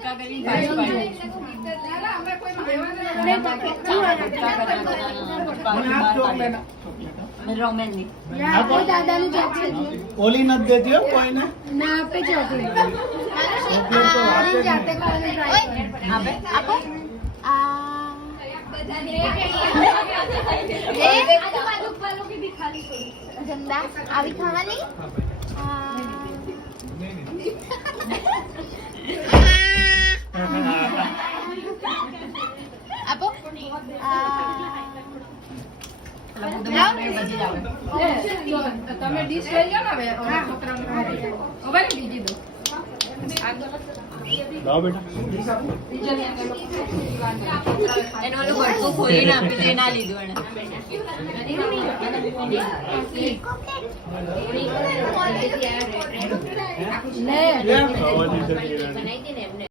કટકા કરી ભાજી રોમેનની દાદાનું જોક છે ઓલી નથી દેતી હો કોઈને. ના આપે ચોકલેટ જાતે ખાવાની try કરો. આપે આપો જમદા આવી ખાવાની આપો તમે ડીશ લઈ લો ને હવે છોકરાઓને હવે બીજી દો લાવો બેટા. એનું ઓલું બટકું ખોલીને આપી દે ના લીધું એને લે ખાવાની છે.